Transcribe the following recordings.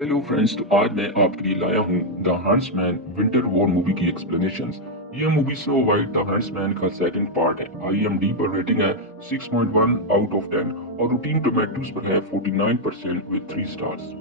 Hello friends, तो आज मैं आपके लिए लाया हूँ the huntsman winter war movie की एक्सप्लेनेशंस। ये movie snow white the huntsman का सेकंड पार्ट है। आईएमडी पर रेटिंग है 6.1 आउट ऑफ 10 और रूटीन टोमेटोज पर है 49% विद 3 स्टार्स।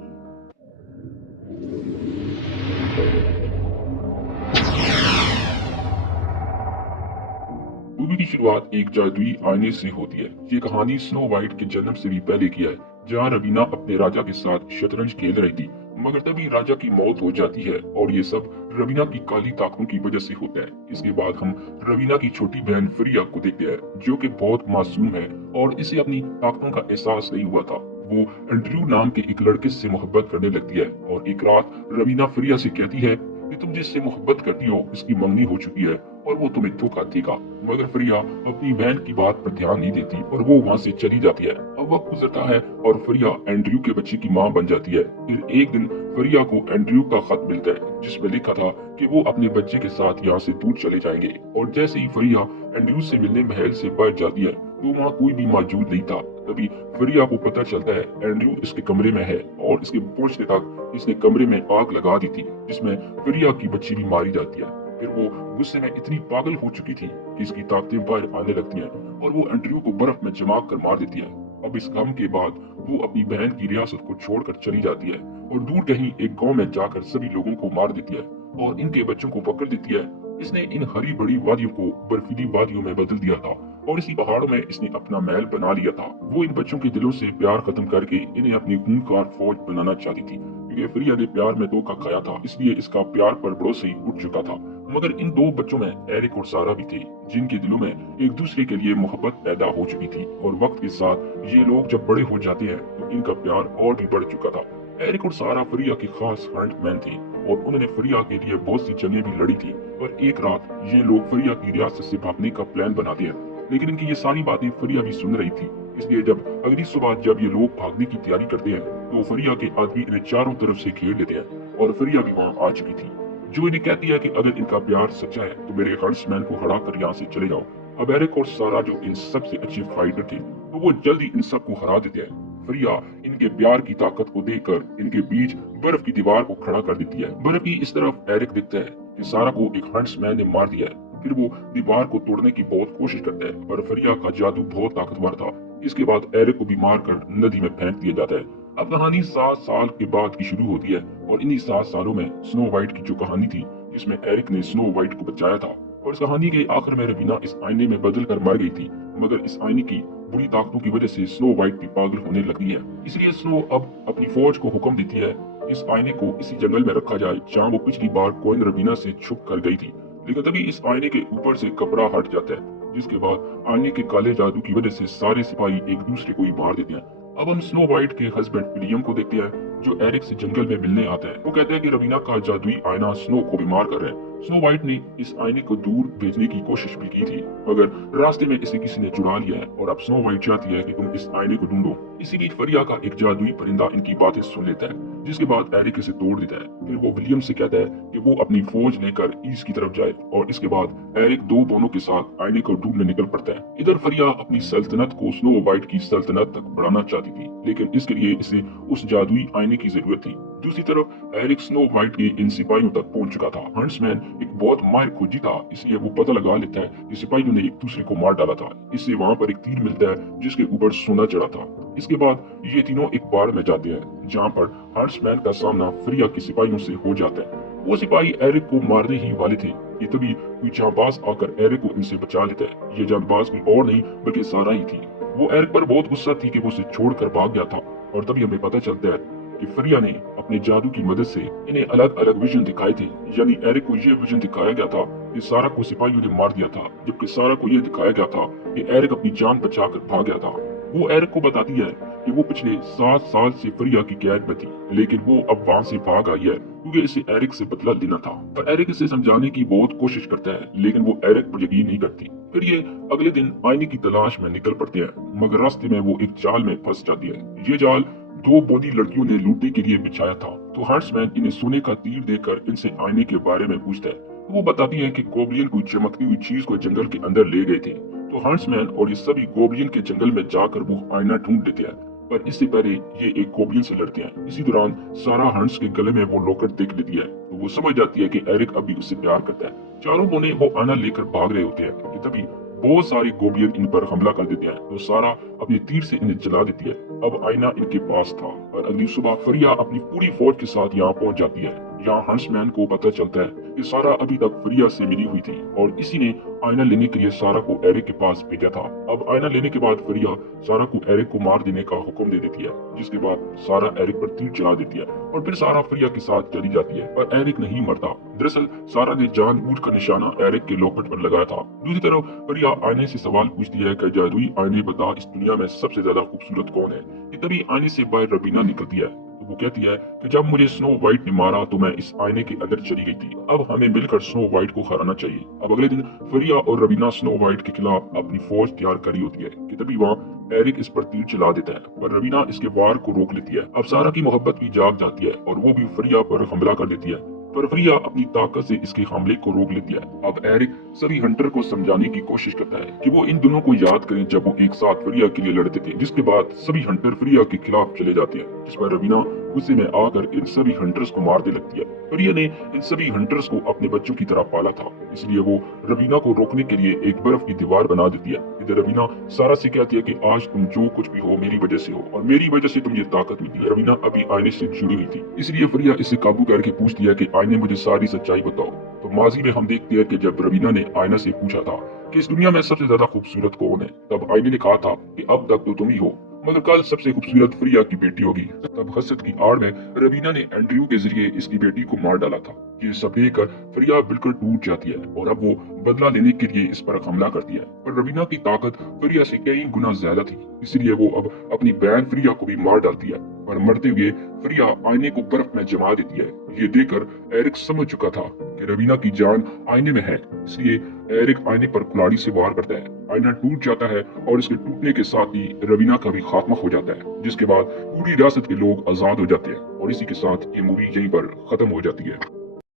मूवी की शुरुआत एक जादुई आईने से होती है। ये कहानी स्नो वाइट के जन्म से भी पहले की है, जहाँ रवीना अपने राजा के साथ शतरंज खेल रही थी। मगर तभी राजा की मौत हो जाती है और ये सब रवीना की काली ताकतों की वजह से होता है। इसके बाद हम रवीना की छोटी बहन फरिया को देखते हैं, जो कि बहुत मासूम है और इसे अपनी ताकतों का एहसास नहीं हुआ था। वो एंड्रयू नाम के एक लड़के से मोहब्बत करने लगती है और एक रात रवीना फरिया से कहती है कि तुम जिससे मोहब्बत करती हो उसकी मंगनी हो चुकी है और वो तुम्हें धोखा देगा। मगर फरिया अपनी बहन की बात पर ध्यान नहीं देती और वो वहाँ से चली जाती है। अब वक्त गुजरता है और फरिया एंड्रयू के बच्चे की माँ बन जाती है। फिर एक दिन फरिया को एंड्रयू का खत मिलता है, जिसमें लिखा था कि वो अपने बच्चे के साथ यहाँ से दूर चले जाएंगे। और जैसे ही फरिया एंड्रयू से मिलने महल से बाहर जाती है, तो वहाँ कोई भी मौजूद नहीं था। तभी फरिया को पता चलता है एंड्रयू इसके कमरे में है और इसके पहुंचने तक इसने कमरे में आग लगा दी थी, जिसमें फरिया की बच्ची भी मारी जाती है। फिर वो गुस्से में इतनी पागल हो चुकी थी कि इसकी ताकतें बाहर आने लगती हैं और वो एंड्रयू को बर्फ में जमा कर मार देती है। अब इस गम के बाद वो अपनी बहन की रियासत को छोड़कर चली जाती है और दूर कहीं एक गांव में जाकर सभी लोगों को मार देती है और इनके बच्चों को पकड़ देती है। इसने इन हरी बड़ी वादियों को बर्फीली वादियों में बदल दिया था और इसी पहाड़ों में इसने अपना महल बना लिया था। वो इन बच्चों के दिलों से प्यार खत्म करके इन्हें अपनी खूंखार फौज बनाना चाहती थी, क्योंकि फरिया ने प्यार में धोखा खाया था, इसलिए इसका प्यार पर भरोसा ही उठ चुका था। मगर इन दो बच्चों में एरिक और सारा भी थे, जिनके दिलों में एक दूसरे के लिए मोहब्बत पैदा हो चुकी थी और वक्त के साथ ये लोग जब बड़े हो जाते हैं तो इनका प्यार और भी बढ़ चुका था। एरिक और सारा फरिया के खास हंटमैन थे और उन्होंने फरिया के लिए बहुत सी जंगें भी लड़ी थी। पर एक रात ये लोग फरिया की रियासत से भागने का प्लान बनाते हैं, लेकिन इनकी ये सारी बातें फरिया भी सुन रही थी। इसलिए जब अगली सुबह जब ये लोग भागने की तैयारी करते हैं, तो फरिया के आदमी इन्हें चारों तरफ से घेर लेते हैं और फरिया भी वहाँ आ चुकी थी, जो इन्हें कहती है कि अगर इनका प्यार सच्चा है तो मेरे हंट्समैन को हरा कर यहाँ से चले जाओ। अब एरिक और सारा, जो इन सबसे अच्छे फाइटर थे, तो वो जल्दी इन सबको हरा देते हैं। फरिया इनके प्यार की ताकत को देखकर इनके बीच बर्फ की दीवार को खड़ा कर देती है। बर्फ की इस तरफ एरिक दिखता है कि सारा को एक हंट्समैन ने मार दिया है। फिर वो दीवार को तोड़ने की बहुत कोशिश करता है, पर फरिया का जादू बहुत ताकतवर था। इसके बाद एरिक को भी मारकर नदी में फेंक दिया जाता है। अब कहानी 7 साल के बाद की शुरू होती है और इन्हीं 7 सालों में स्नो वाइट की जो कहानी थी, जिसमें एरिक ने स्नो वाइट को बचाया था, और इस कहानी के आखिर में रवीना इस आईने में बदल कर मर गई थी। मगर इस आईने की बुरी ताकतों की वजह से स्नो वाइट भी पागल होने लगी है। इसलिए स्नो अब अपनी फौज को हुक्म देती है इस आईने को इसी जंगल में रखा जाए जहाँ वो पिछली बार कोइन रवीना से छुप कर गई थी। लेकिन तभी इस आईने के ऊपर से कपड़ा हट जाता है, जिसके बाद आईने के काले जादू की वजह से सारे सिपाही एक दूसरे को ही मार देते हैं। अब हम स्नो वाइट के हस्बैंड विलियम को देखते हैं, जो एरिक से जंगल में मिलने आता है। वो कहते हैं कि रवीना का जादुई आईना स्नो को बीमार कर रहा है। स्नो वाइट ने इस आईने को दूर भेजने की कोशिश भी की थी, मगर रास्ते में इसे किसी ने चुरा लिया है और अब स्नो वाइट चाहती है कि तुम इस आईने को ढूंढो। इसी बीच फरिया का एक जादुई परिंदा इनकी बातें सुन लेता है, जिसके बाद एरिक इसे तोड़ देता है। फिर वो विलियम से कहता है कि वो अपनी फौज लेकर ईस्ट की तरफ जाए और इसके बाद एरिक दो दोनों के साथ आईने को ढूंढने निकल पड़ता है। इधर फरिया अपनी सल्तनत को स्नो वाइट की सल्तनत तक बढ़ाना चाहती थी, लेकिन इसके लिए इसे उस जादुई आईने की जरूरत थी। दूसरी तरफ एरिक स्नो वाइट के इन सिपाहियों तक पहुंच चुका था। हंट्समैन एक बहुत माहिर खोजी था, इसलिए वो पता लगा लेता है कि सिपाहियों ने एक दूसरे को मार डाला था। इससे वहां पर एक तीर मिलता है जिसके ऊपर सोना चढ़ा था। इसके बाद ये तीनों एक बाड़ में जाते हैं, जहाँ पर हंट्समैन का सामना फरिया के सिपाहियों से हो जाता है। वो सिपाही एरिक को मारने ही वाले थे कि तभी कोई जांबाज आकर एरिक को इनसे बचा लेता है। ये जांबाज कोई और नहीं बल्कि सारा ही थी। वो एरिक पर बहुत गुस्सा थी कि वो उसे छोड़कर भाग गया था, और तभी हमें पता चलता है कि फरिया ने अपने जादू की मदद से इन्हें अलग अलग विजन दिखाए थे। यानी एरिक को ये विजन दिखाया गया था कि सारा को सिपाहियों ने मार दिया था, जबकि सारा को यह दिखाया गया था कि एरिक अपनी जान बचाकर भाग गया था। वो एरिक को बताती है कि वो पिछले 7 साल से फरिया की कैद में थी, लेकिन वो अब वहाँ से भाग आई है क्योंकि इसे एरिक से बदला लेना था। पर एरिक इसे समझाने की बहुत कोशिश करता है, लेकिन वो एरिक पर यकीन नहीं करती। फिर ये अगले दिन आईने की तलाश में निकल पड़ते हैं, मगर रास्ते में वो एक जाल में फंस जाती है। ये जाल दो बोधी लड़कियों ने लूटने के लिए बिछाया था। तो हंट्समैन इन्हें सोने का तीर देकर इनसे आईने के बारे में पूछता है। तो वो बताती है कि गोब्लियन कोई चमकती हुई चीज को जंगल के अंदर ले गए थे। तो हंट्समैन और ये सभी गोब्लियन के जंगल में जाकर वो आईना ढूंढ लेते हैं। पर इससे पहले ये एक गोब्लिन से लड़ते हैं। इसी दौरान सारा हंस के गले में वो लॉकेट देख लेती है, तो वो समझ जाती है कि एरिक अभी उससे प्यार करता है। चारों कोने वो आना लेकर भाग रहे होते हैं कि तभी बहुत सारे गोब्लिन इन पर हमला कर देते हैं, तो सारा अपने तीर से इन्हें जला देती है। अब आईना इनके पास था और अगली सुबह फरिया अपनी पूरी फौज के साथ यहाँ पहुंच जाती है। यहाँ हंसमैन को पता चलता है कि सारा अभी तक फरिया से मिली हुई थी और इसी ने आईना लेने के लिए सारा को एरिक के पास भेजा था। अब आईना लेने के बाद फरिया सारा को एरिक को मार देने का हुक्म दे देती है, जिसके बाद सारा एरिक पर तीर चला देती है और फिर सारा फरिया के साथ चली जाती है, पर एरिक नहीं मरता। दरअसल सारा ने जानबूझकर निशाना एरिक के लॉकेट पर लगाया था। दूसरी तरफ फरिया आईने से सवाल पूछती है कि जादुई आईने बता, इस दुनिया में सबसे ज्यादा खूबसूरत कौन है। कि तभी आईने से बाहर रबीना निकलती है, तो वो कहती है कि जब मुझे स्नो व्हाइट ने मारा तो मैं इस आईने के अंदर चली गई थी, अब हमें मिलकर स्नो व्हाइट को हराना चाहिए। अब अगले दिन फरिया और रबीना स्नो व्हाइट के खिलाफ अपनी फौज तैयार करी होती है कि तभी वहाँ एरिक इस पर तीर चला देता है, पर रबीना इसके वार को रोक लेती है। अब सारा की मोहब्बत भी जाग जाती है और वो भी फरिया पर हमला कर देती है, पर फरिया अपनी ताकत से इसके हमले को रोक लेती है। अब एरिक सभी हंटर को समझाने की कोशिश करता है कि वो इन दोनों को याद करें जब वो एक साथ फरिया के लिए लड़ते थे, जिसके बाद सभी हंटर फरिया के खिलाफ चले जाते हैं, जिस पर रबीना गुस्से में आकर इन सभी हंटर्स को मारने लगती है। फरिया ने इन सभी हंटर्स को अपने बच्चों की तरह पाला था, इसलिए वो रबीना को रोकने के लिए एक बर्फ की दीवार बना देती है। इधर रबीना सारा से कहती है कि आज तुम जो कुछ भी हो मेरी वजह से हो और मेरी वजह से तुम्हें ताकत मिलती है। रबीना अभी आईने से जुड़ी हुई थी, इसलिए फरिया इसे काबू करके पूछती है कि आईने मुझे सारी सच्चाई बताओ। तो माजी में हम देखते हैं कि जब रबीना ने आईना से पूछा था कि इस दुनिया में सबसे ज्यादा खूबसूरत कौन है, तब आईने ने कहा था कि अब तक तो तुम ही हो, मगर कल सबसे खूबसूरत फरिया की बेटी होगी। तब हसद की आड़ में रबीना ने एंड्रयू के जरिए इसकी बेटी को मार डाला था। ये सब देखकर फरिया बिल्कुल टूट जाती है और अब वो बदला लेने के लिए इस पर हमला करती है, पर रबीना की ताकत फरिया से कई गुना ज्यादा थी, इसलिए वो अब अपनी बहन फरिया को भी मार डालती है। पर मरते हुए फरिया आईने को बर्फ में जमा देती है। ये देखकर एरिक समझ चुका था कि रबीना की जान आईने में है, इसलिए एरिक आईने पर कुल्हाड़ी से वार करता है। आईना टूट जाता है और इसके टूटने के साथ ही रबीना का भी खात्मा हो जाता है, जिसके बाद पूरी रियासत के लोग आजाद हो जाते हैं और इसी के साथ ये मूवी यहीं पर खत्म हो जाती है।